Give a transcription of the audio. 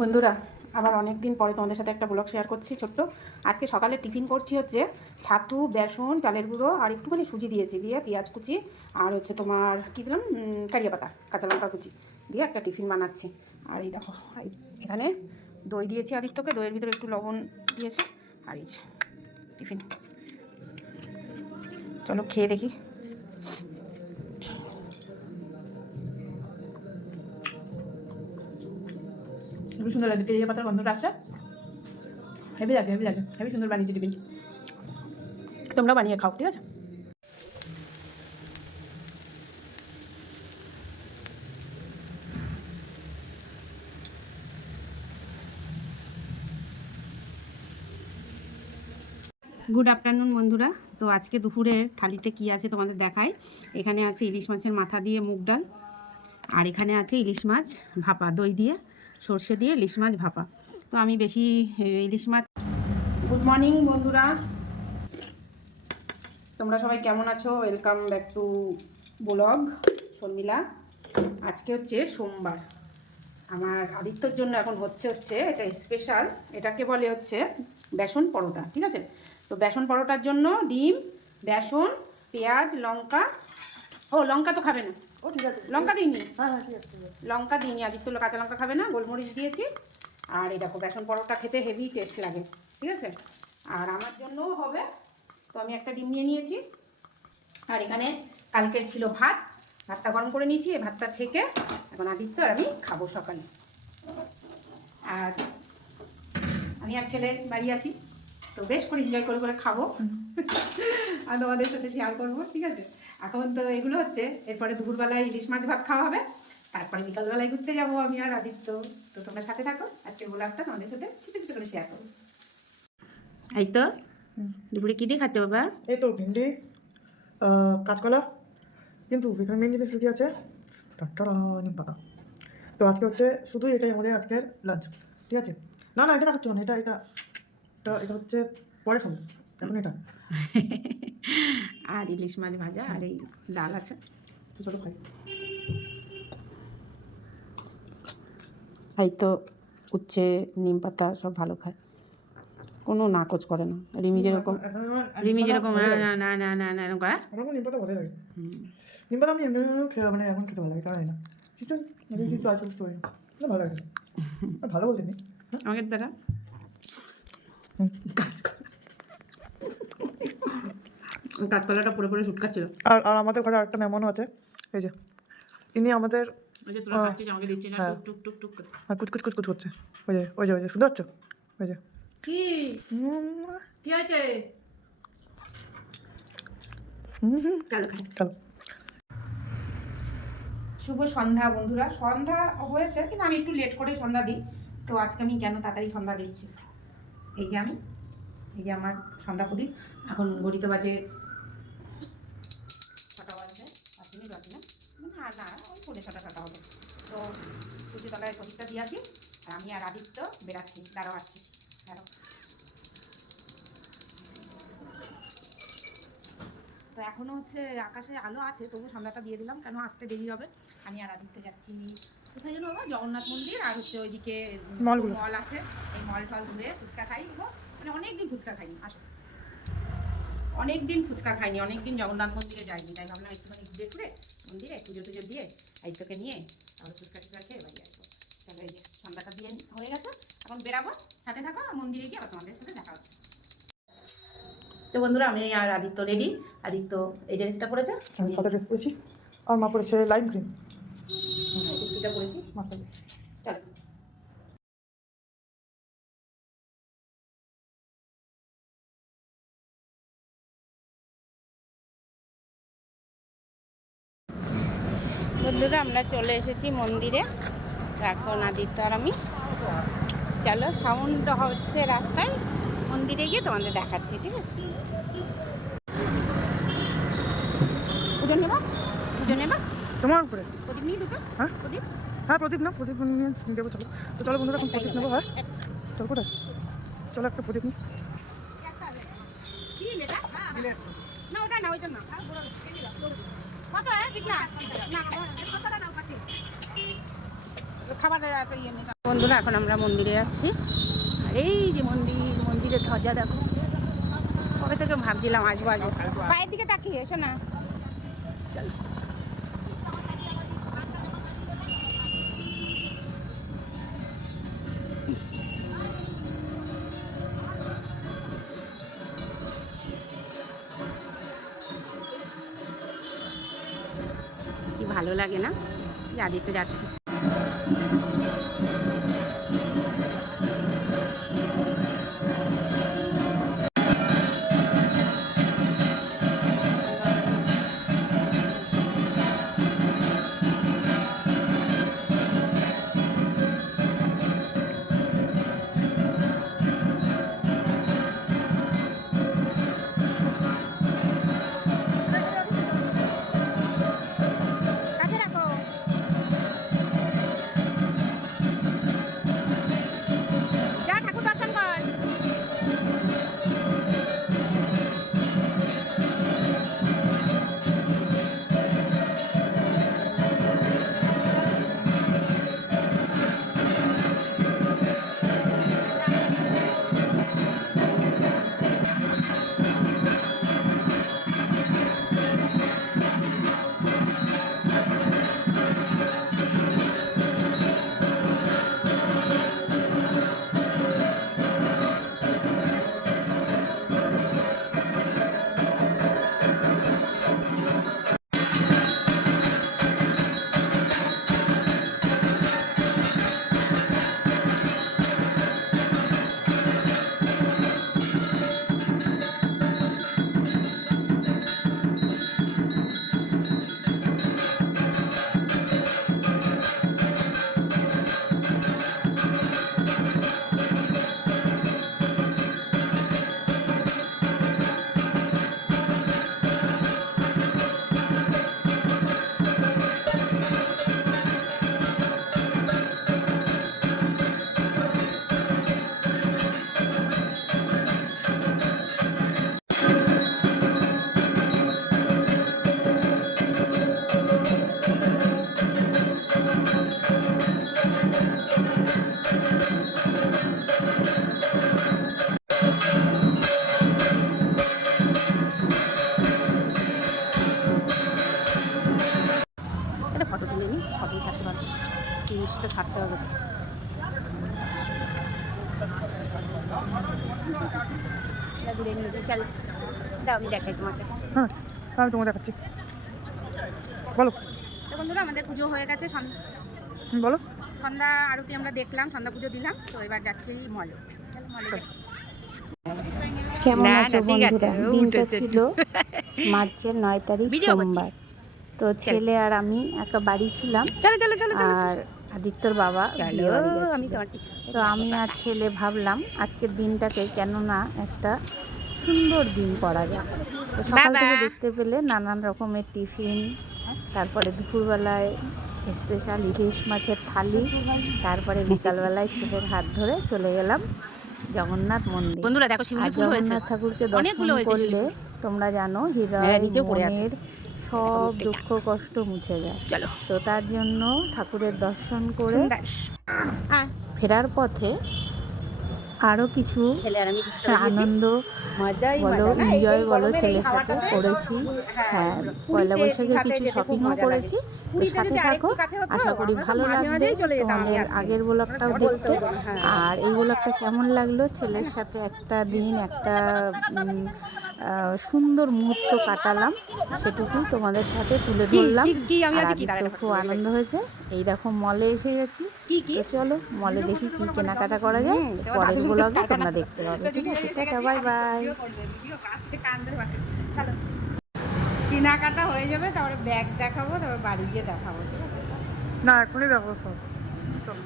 বন্ধুরা, আবার অনেক দিন পরে তোমাদের সাথে একটা ব্লগ শেয়ার করছি ছোট্ট। আজকে সকালে টিফিন করছি হচ্ছে ছাতু, বেসন, চালের গুঁড়ো আর একটুখানি সুজি দিয়েছি, দিয়ে পেঁয়াজ কুচি আর হচ্ছে তোমার কী দিলাম, কারিয়া পাতা, কাঁচা লঙ্কা কুচি দিয়ে একটা টিফিন বানাচ্ছি। আর এই দেখো এখানে দই দিয়েছি আদিত্যকে, দইয়ের ভিতরে একটু লবণ দিয়েছি। আর এই টিফিন, চলো খেয়ে দেখি। খুবই সুন্দর লাগছে, কেরিয়া পাতার গন্ধটা আসছে, হেভি লাগে হেভি সুন্দর বানিয়েছি টিফিন। তোমরা বানিয়ে খাও, ঠিক আছে? গুড আফটারনুন বন্ধুরা। তো আজকে দুপুরের থালিতে কি আছে তোমাদের দেখাই। এখানে আছে ইলিশ মাছের মাথা দিয়ে মুগ ডাল, আর এখানে আছে ইলিশ মাছ ভাপা, দই দিয়ে সর্ষে দিয়ে ইলিশ মাছ ভাপা। তো আমি বেশি ইলিশ মাছ। গুড মর্নিং বন্ধুরা, তোমরা সবাই কেমন আছো? Welcome back to blog Sharmila. আজকে হচ্ছে সোমবার। আমার আদিত্যর জন্য এখন হচ্ছে এটা স্পেশাল, এটাকে বলে হচ্ছে বেসন পরোটা, ঠিক আছে? তো বেসন পরোটার জন্য ডিম, বেসন, পেঁয়াজ, লঙ্কা, ও লঙ্কা তো খাবে না, ও ঠিক আছে, লঙ্কা দিইনি, হ্যাঁ ঠিক আছে, লঙ্কা দিইনি, আদিত্য কাঁচা লঙ্কা খাবে না, গোলমরিচ দিয়েছি। আর এই দেখো বেসন পরোটা খেতে হেভি টেস্ট লাগে, ঠিক আছে? আর আমার জন্যও হবে। তো আমি একটা ডিম নিয়ে নিয়েছি, আর এখানে কালকের ছিল ভাতটা গরম করে নিয়েছি, এই ভাতটা ছেঁকে এখন আদিত্য আর আমি খাবো সকালে। আর আমি আর ছেলে বাড়ি আছি, তো বেশ করে এনজয় করে খাবো আর তোমাদের সাথে শেয়ার করবো, ঠিক আছে? এখন তো এগুলো হচ্ছে, এরপরে দুপুরবেলায় ইলিশ মাছ ভাত খাওয়া হবে, তারপরে বিকালবেলায় ঘুরতে যাবো আমি আর আদিত্য। তো তোমরা সাথে থাকো, আজকের ব্লগটা তোমাদের সাথে ছোটো ছোটো করে শেয়ার করবো। এই তো দুপুরে কী দিয়ে খাচ্ছে বাবা? এই তো ভিন্ডি, কাঁচকলা, কিন্তু এখানে মেন জিনিস লুকিয়ে আছে টাটা নিম পাতা। তো আজকে হচ্ছে শুধুই এটাই আমাদের আজকের লাঞ্চ, ঠিক আছে? না না, এটা দেখাচ্ছ না, এটা এটা এটা এটা হচ্ছে পরে খাবো, এখন এটা। আর ইলিশ মাছ ভাজা আর এই ডাল আছে, চলো খাই। এই তো উচ্ছে, নিম পাতা সব ভালো খায়, কোনো নাকচ করে না। রিমি যেরকম না না না না না এরকম আমার নিম পাতা ভালো লাগে। নিম পাতা আমি এমনি মানে এখন খেতে ভালো লাগে, কারণ না কিন্তু আমি কিন্তু আজ বুঝতে পারি না, ভালো লাগে, ভালো বলতে নেই আমাকে দেখা কাঁচকলাটা পরে পরে শুটকাচ্ছিল। আর আর আমাদের ঘরে আরেকটা মেহমানও আছে, এই যে ইনি আমাদের হ্যাঁ কুচকুচ কুচকুচ করছে, ওই যে শুনতে পাচ্ছ? ওই যে কি আছে, চলো। শুভ সন্ধ্যা বন্ধুরা। সন্ধ্যা হয়েছে, কিন্তু আমি একটু লেট করে সন্ধ্যা দিই। তো আজকে আমি কেন তাড়াতাড়ি সন্ধ্যা দিচ্ছি, এই যে আমার সন্ধ্যা প্রদীপ। এখন ঘড়িতে বাজে 6টা বাজে, 5 মিনিট বাজে না, মানে আর না ওই 6:30 হবে। তো সূর্যতলায় প্রদীপটা দিয়ে আসি, আর আমি আর আদিত্য বেরাচ্ছি, দাঁড়াও আসছি, দাঁড়াও। তো এখনও হচ্ছে আকাশে আলো আছে, তবু সন্ধ্যাটা দিয়ে দিলাম, কেন আসতে দেরি হবে। আমি আর আদিত্য যাচ্ছি কোথায় যেন বাবা, জগন্নাথ মন্দির, আর হচ্ছে ওইদিকে মল আছে, এই মল টল ঘুরে ফুচকা খাই। মানে অনেকদিন ফুচকা খাইনি, আসো অনেকদিন ফুচকা খাইনি, অনেকদিন জগন্নাথ মন্দিরে যাইনি, তাই ভাবলাম একটুখানি ঘুরে ঘুরে মন্দিরে পুজো টুজো দিয়ে আদিত্যকে নিয়ে তারপরে ফুচকা টুচকা খেয়ে বাড়ি আসবো। চলো এই যে সন্ধ্যাটা দিয়ে হয়ে গেছে, এখন বেরাবো, সাথে থাকো, মন্দিরে গিয়ে আবার তোমাদের সাথে দেখা হচ্ছে। তো বন্ধুরা, আমি আর আদিত্য রেডি। আদিত্য এই ড্রেসটা পরেছে, আমি সাদা ড্রেস পরেছি, আর মা পরেছে লাইম গ্রিন, কুর্তিটা পরেছি মাথায়। চলো বন্ধুরা, আমরা চলে এসেছি মন্দিরে। এখন আদিত্য আর আমি, চলো সাউন্ড হচ্ছে রাস্তায়, মন্দিরে গিয়ে তোমাদের দেখাচ্ছি, ঠিক আছে? পুজো নেবা তোমার উপরে। প্রদীপ নিয়ে দুটো, হ্যাঁ প্রদীপ, হ্যাঁ প্রদীপ না, প্রদীপ নিয়ে দেবো। চলো তো, চলো বন্ধুরা এখন প্রদীপ নেবো। হ্যাঁ চলো, কোথায়? চলো একটা প্রদীপ নিই। না ওটা না, ওইটা না, কত ঠিক না, বন্ধুরা এখন আমরা মন্দিরে যাচ্ছি। আর এই যে মন্দিরের ধ্বজা দেখো, কবে থেকে ভাবছিলাম আসবো আসবো। পায়ের দিকে তাকিয়ে এসো না। চলো। কি ভালো লাগে না, আদিত্য যাচ্ছে। ফটো তুলে নিই, ফটো ছাড়তে পারবো, জিনিসটা ছাড়তে হবে। দূরে নিয়ে যাই, চল দাও আমি দেখাই তোমাকে। হ্যাঁ আমি তোমাকে দেখাচ্ছি, বলো। তো বন্ধুরা আমাদের পুজো হয়ে গেছে, বলো। সন্ধ্যা আরতি আমরা দেখলাম, সন্ধ্যা পুজো দিলাম, তো এবার যাচ্ছি মলে। কেমন আছো বন্ধুরা? দিনটা ছিল মার্চের 9 তারিখ সোমবার। তো ছেলে আর আমি একটা বাড়ি ছিলাম, আর আদিত্যর বাবা বিয়ে বাড়ি গেছিল। তো আমি আর ছেলে ভাবলাম আজকের দিনটাকে কেন না একটা সুন্দর দিন করা যায়। তো সকাল থেকে দেখতে পেলে নানান রকমের টিফিন, তারপরে দুপুরবেলায় স্পেশাল ইলিশ মাছের থালি, তারপরে বিকালবেলায় ছেলের হাত ধরে চলে গেলাম জগন্নাথ মন্দির। বন্ধুরা দেখো শিউলি ফুল হয়েছে, জগন্নাথ ঠাকুরকে দর্শন করলে তোমরা জানো হৃদয় মনের সব দুঃখ কষ্ট মুছে যায়। চলো। তো তার জন্য ঠাকুরের দর্শন করে ফেরার পথে আরও কিছু আনন্দ বলো, এনজয় বলো ছেলের সাথে করেছি। হ্যাঁ, পয়লা বৈশাখে কিছু শপিংও করেছি। তো সাথে থাকো, আশা করি ভালো লাগবে তোমাদের আগের ব্লগটাও দেখতে। আর এই ব্লগটা কেমন লাগলো, ছেলের সাথে একটা দিন একটা সুন্দর মুহূর্ত কাটালাম, সেটুকুই তোমাদের সাথে তুলে ধরলাম। আর খুব আনন্দ হয়েছে। এই দেখো মলে এসে গেছি, তো চলো মলে দেখি কি কেনাকাটা করা যায়, পরের ব্লগে তোমরা দেখতে পাবে। ঠিক আছে, টাটা, বাই বাই। কেনাকাটা হয়ে যাবে, তারপরে ব্যাগ দেখাবো, তারপর বাড়ি গিয়ে দেখাবো। ঠিক আছে না এখনই ব্যবস্থা। চলো।